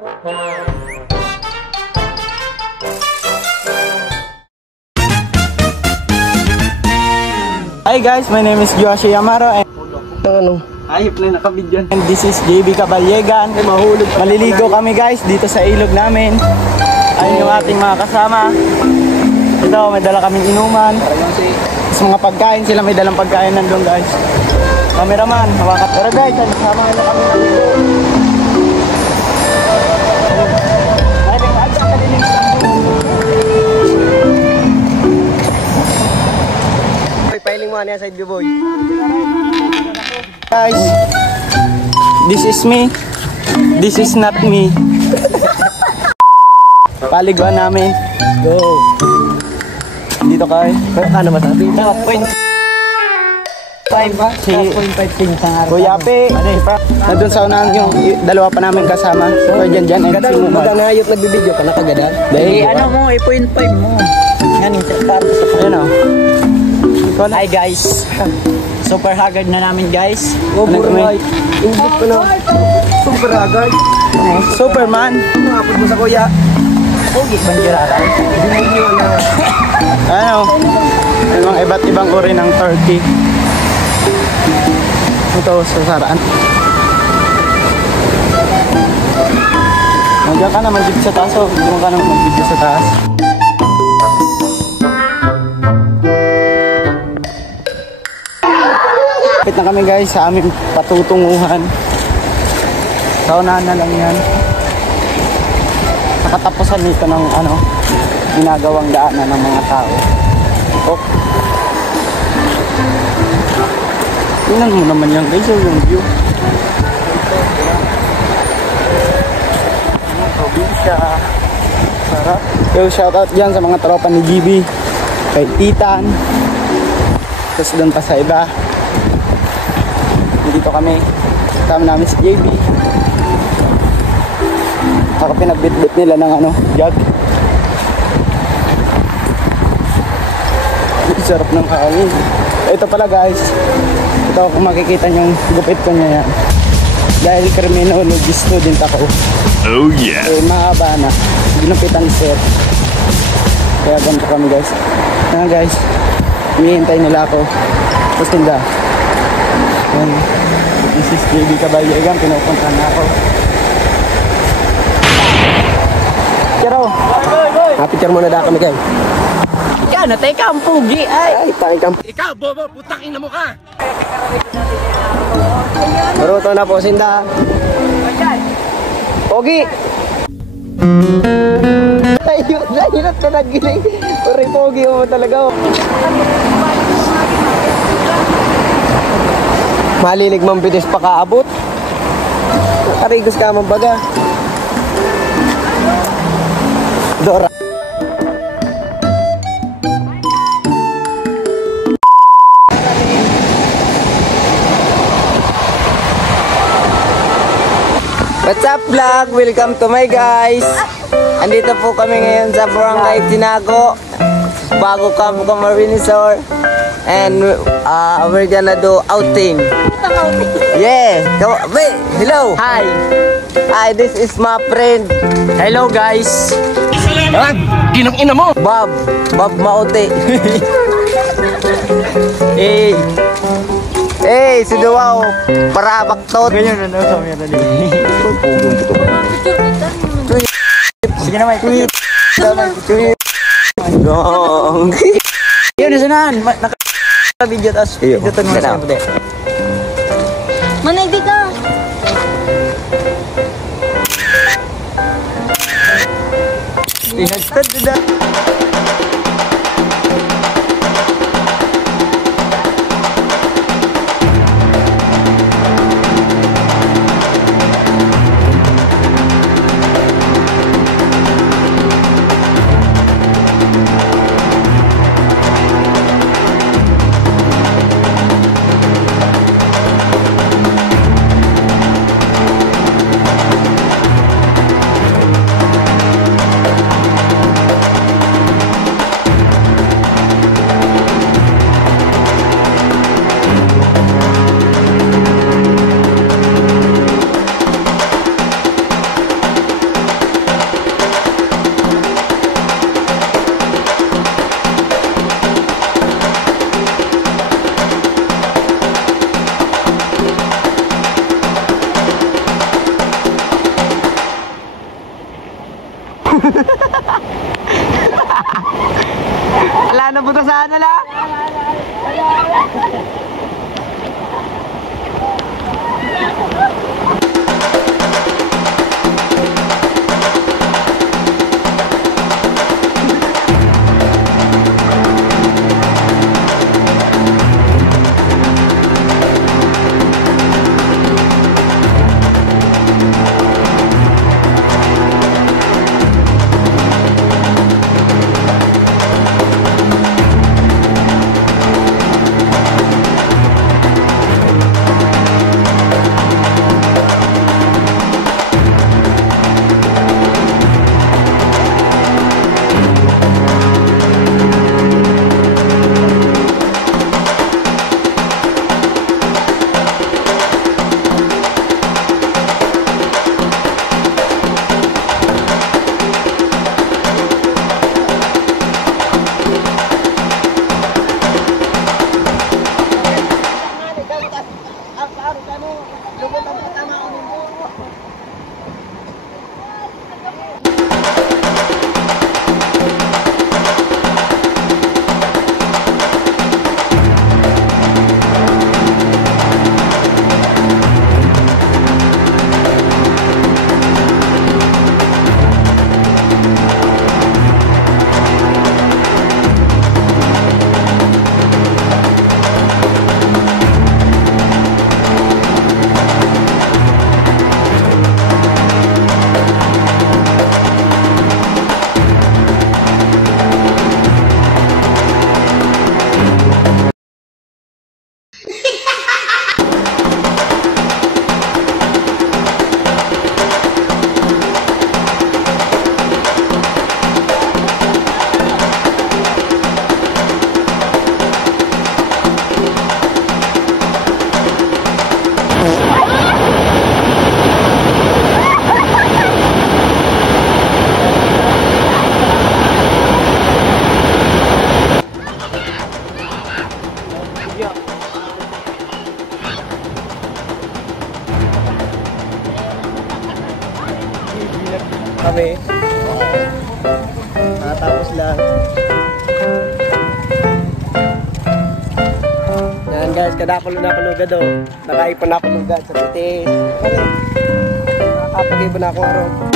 Hi guys, my name is Joshua Amaro and Ayop na nakabidyan. and this is JB Caballegan. Maliligo kami guys dito sa ilog namin. Ayun yung ating mga kasama. Ito, may dala kaming inuman. Tapos mga pagkain, sila may dalang pagkain nandun guys. Cameraman, hawakan. Pero guys, sama na kami nandito. Piling mo niya side view boy. Guys, this is me. This is not me. Paliguan namin. Go. Dito kayo. Ano masabi? Point 5 ba? Si 0.5 sa araw. Kuya Pe. Nandun sa unahan yung dalawa pa namin kasama. So dyan and si Mumad. Baga na ayop nagbibideo ka nakagadan. Dahil ano mo, 0.5 mo. Yan, para sa ayun o. Hi guys. Super haggard na namin guys. Over right. Ingit ko na. Super agad. Superman. Nakapot mo sa kuya. Pogi banjiraran. Ano? May mga iba't ibang uri ng turkey. Ito sa saraan. Nandiyan ka na mag-video sa taas o hindi ka na mag-video sa taas. Kapit na kami guys sa aming patutunguhan. Sa unahan na lang yan. Sa katapusan nito ng ginagawang daanan ng mga tao. Oh. Tingnan mo naman yan guys, yung view. Probinsya. Sarap. Yo, shoutout dyan sa mga tropa ni GB. Kay Titan. Tapos doon pa sa iba. Dito kami. Kasama namin si JB. Ako pinagbitbit nila ng jug. Sarap ng hangin. Ito pala guys. Ito kung makikita nyo gupit ko niya yan. Dahil criminology student ako. Oh yeah. Eh mahaba na. Ginupitan sir. Kaya ganito kami guys. Kaya guys. Hinihintay nila ako. Tapos tinda. Yan. This is JB Caballegan. Pinupuntahan na ako. Charo. Picture muna da kami kayo. Ikaw, natay ka ang pugi. Ay, paring Ikaw, bobo, putakin na mo ka! Maruto na po, Sinda. Pogi! Ayun ka nagiling. Pari Pogi mo talaga. Malilig mambitis pa kaabot. Karigos ka mambaga. Dora. What's up vlog? Welcome to my guys. Andito po kami ngayon sa Barangay Tinago, bago Campo Camarines. And we're gonna do outing. Yeah. Wait, hello. Hi. Hi, this is my friend. Hello guys. Ah, ginang ina mo! Bob Maote. Hey. Hey, si Duwao. Para baktot. Ganyan na sa mga dali. Sige na may tweet. Gong. Yun, nasanan. Naka-video tas video to nung sa kapatid. Manay ka. Pinagtad na. napunta saan nala? Kami. Natapos lang. Yan guys, kadakulo na kulugad oh. Nakaipon na kulugad sa titis. Nakakapag-ibon na ako araw.